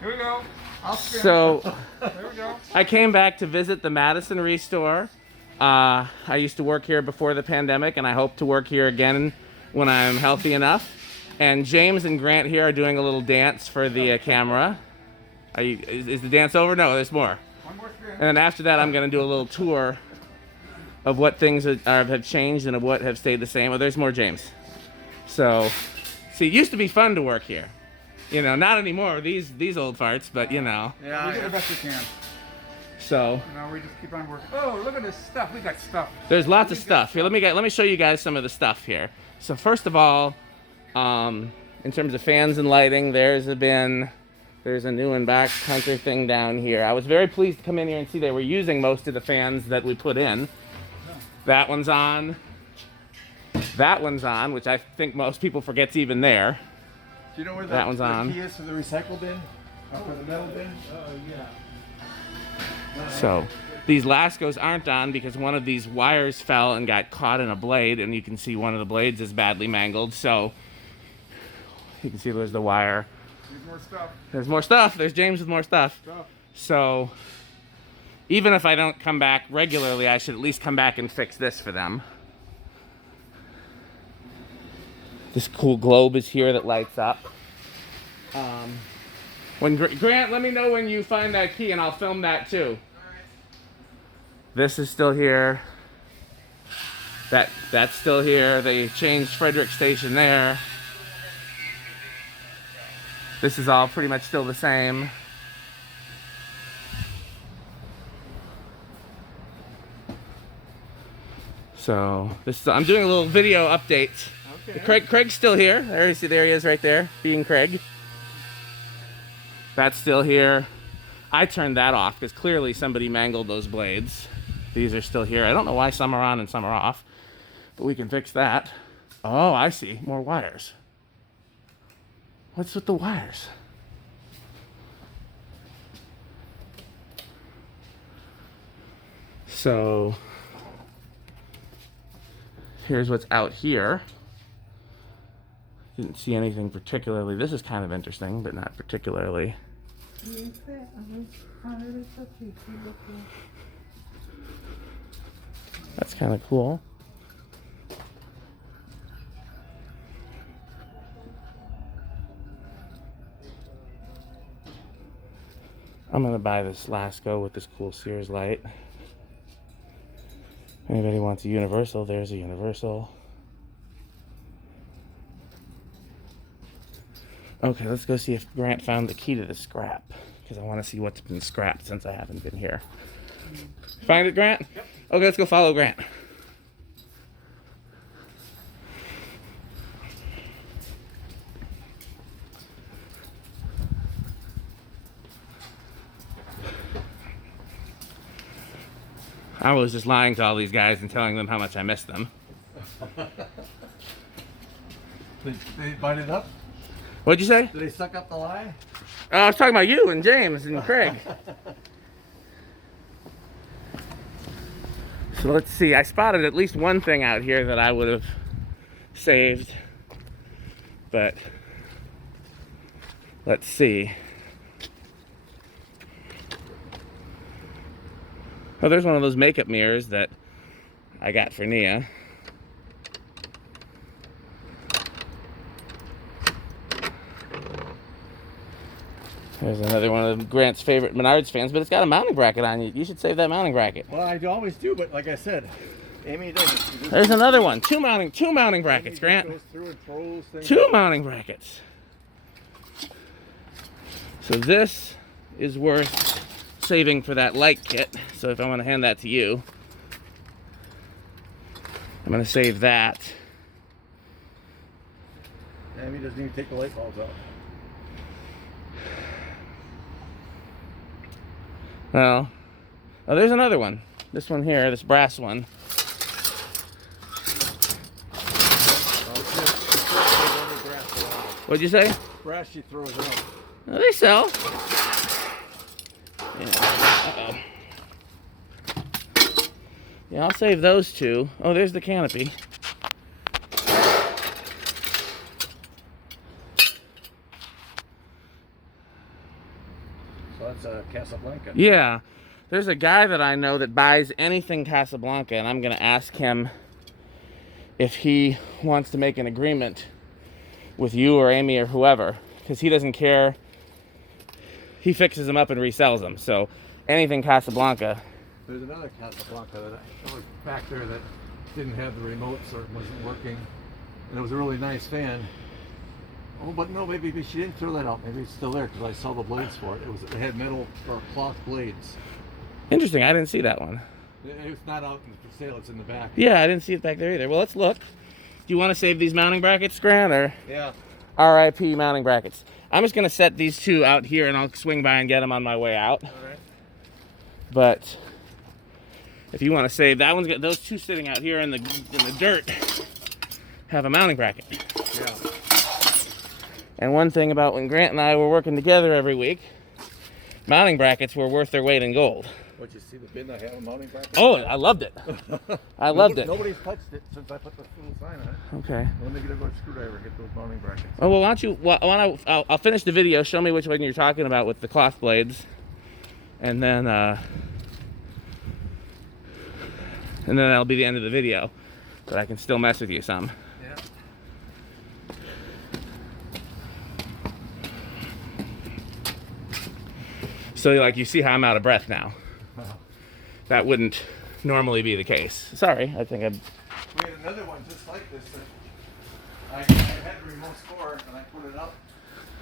Here we go. So, There we go. I came back to visit the Madison Restore. I used to work here before the pandemic, and I hope to work here again when I'm healthy enough. And James and Grant here are doing a little dance for the camera. Is the dance over? No, there's more. One more spin. And then after that, I'm going to do a little tour of what things have changed and of what have stayed the same. Oh, there's more James. So, see, it used to be fun to work here. You know, not anymore, these old farts, but you know. Yeah, we do the best we can. So. No, we just keep on working. Oh, look at this stuff. We got stuff. There's lots of stuff. Here, let me show you guys some of the stuff here. So first of all, in terms of fans and lighting, there's a new and backcountry thing down here. I was very pleased to come in here and see they were using most of the fans that we put in. That one's on. That one's on, which I think most people forget's even there. Do you know where that one's on. The key is for the recycle bin? For the metal bin? Oh, yeah. So these Lascos aren't on because one of these wires fell and got caught in a blade, and you can see one of the blades is badly mangled. So you can see there's the wire. There's more stuff. There's more stuff. There's James with more stuff. So even if I don't come back regularly, I should at least come back and fix this for them. This cool globe is here that lights up. When Grant, let me know when you find that key and I'll film that too. This is still here. That's still here. They changed Frederick Station there. This is all pretty much still the same. So I'm doing a little video update. Okay. Craig's still here. There he is right there, being Craig. That's still here. I turned that off because clearly somebody mangled those blades. These are still here. I don't know why some are on and some are off, but we can fix that. Oh, I see. More wires. What's with the wires? So here's what's out here. Didn't see anything particularly. This is kind of interesting, but not particularly. That's kind of cool. I'm gonna buy this Lasco with this cool Sears light. Anybody wants a universal, there's a universal. Okay, let's go see if Grant found the key to the scrap, because I want to see what's been scrapped since I haven't been here. Find it, Grant? Yep. Okay, let's go follow Grant. I was just lying to all these guys and telling them how much I miss them. They bite it up? What'd you say? Did they suck up the lie? I was talking about you and James and Craig. So let's see. I spotted at least one thing out here that I would have saved. But let's see. Oh, there's one of those makeup mirrors that I got for Nia. There's another one of Grant's favorite Menards fans, but it's got a mounting bracket on you. You should save that mounting bracket. Well, I always do, but like I said, Amy doesn't. There's another one. Two mounting brackets, Grant. Goes through and throws things Two out. mounting brackets. So this is worth saving for that light kit. So if I want to hand that to you, I'm going to save that. Amy doesn't even take the light bulbs out. Well, oh, there's another one. This one here, this brass one. What'd you say? Brass she throws out. Oh, they sell. Yeah. Uh-oh. Yeah, I'll save those two. Oh, there's the canopy. So that's Casablanca. Yeah. There's a guy that I know that buys anything Casablanca, and I'm going to ask him if he wants to make an agreement with you or Amy or whoever, because he doesn't care. He fixes them up and resells them. So anything Casablanca. There's another Casablanca that was back there that didn't have the remotes or it wasn't working. And it was a really nice fan. Oh, but no, maybe she didn't throw that out. Maybe it's still there because I saw the blades for it. It had metal or cloth blades. Interesting. I didn't see that one. It's not out for sale. It's in the back. Yeah, I didn't see it back there either. Well, let's look. Do you want to save these mounting brackets, Grant, or? Yeah. RIP mounting brackets. I'm just going to set these two out here and I'll swing by and get them on my way out. All right. But if you want to save that one's got those two sitting out here in the dirt have a mounting bracket. Yeah. And one thing about when Grant and I were working together every week, mounting brackets were worth their weight in gold. What, you see the bin I have a mounting bracket? Oh, I loved it. I loved it. Nobody's touched it since I put the little sign on it. Okay. When they get a good screwdriver, get those mounting brackets. Oh, well, why don't you, I'll finish the video, show me which one you're talking about with the cloth blades, and then that'll be the end of the video, but I can still mess with you some. Yeah. So, like, you see how I'm out of breath now. That wouldn't normally be the case. Sorry, I think We had another one just like this that I had the remote store and I put it up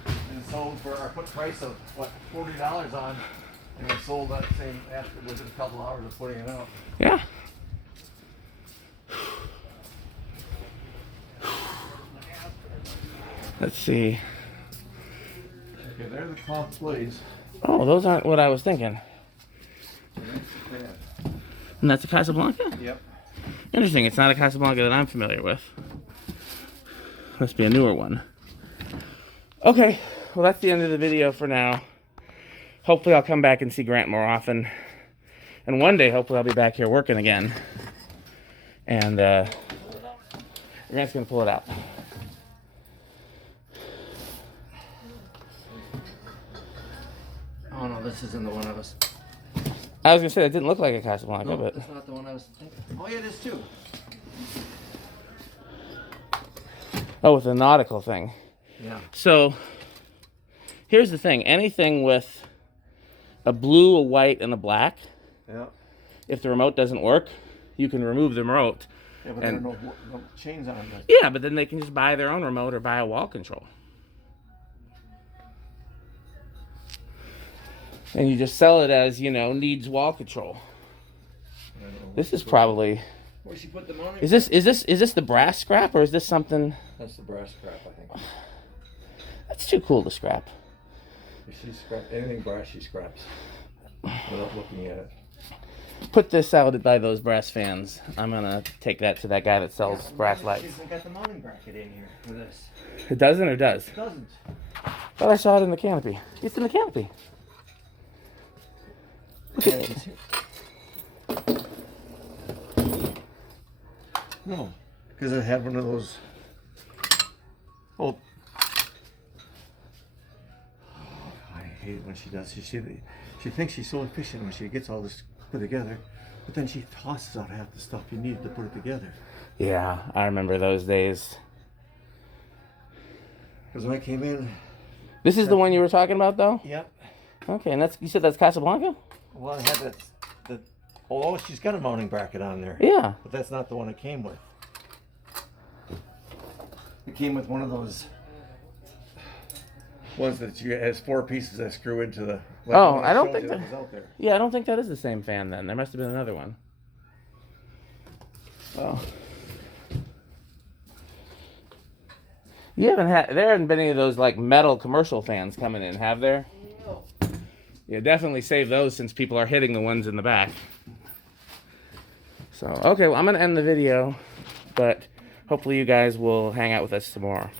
and sold for I put price of what $40 on and I sold that same after within a couple hours of putting it out. Yeah. Let's see. Okay, they're the cloth blades. Oh, those aren't what I was thinking. And that's the fan. And that's a Casablanca? Yep. Interesting. It's not a Casablanca that I'm familiar with. Must be a newer one. Okay. Well, that's the end of the video for now. Hopefully I'll come back and see Grant more often. And one day, hopefully I'll be back here working again. And Grant's going to pull it out. Oh no, this isn't the one I was. I was going to say, that didn't look like a Casablanca, No, but... that's not the one I was thinking. Oh yeah, it is too. Oh, with the nautical thing. Yeah. So, here's the thing. Anything with a blue, a white, and a black, Yeah. if the remote doesn't work, you can remove the remote. Yeah, but And- there are no chains on it. Yeah, but then they can just buy their own remote or buy a wall control. And you just sell it as, you know, needs wall control. This is probably... Where she put the mounting? Is this the brass scrap, or is this something... That's the brass scrap, I think. That's too cool to scrap. If she scraps anything brass, she scraps without looking at it. Put this out by those brass fans. I'm gonna take that to that guy that sells brass lights. She hasn't got the mounting bracket in here for this. It doesn't or does? It doesn't. Thought I saw it in the canopy. It's in the canopy. No, because it had one of those. Oh, I hate it when she does. She thinks she's so efficient when she gets all this put together, but then she tosses out half the stuff you need to put it together. Yeah, I remember those days. Because when I came in. This is the one you were talking about, though? Yep. Okay, and you said that's Casablanca? Well, I had that. Oh, she's got a mounting bracket on there. Yeah. But that's not the one it came with. It came with one of those ones that has 4 pieces that screw into the. Like Oh, the one I don't showed think you that- was out there. Yeah, I don't think that is the same fan then. There must have been another one. Oh. There haven't been any of those like metal commercial fans coming in, have there? No. Yeah, definitely save those since people are hitting the ones in the back. So, okay, well, I'm going to end the video, but hopefully you guys will hang out with us some more.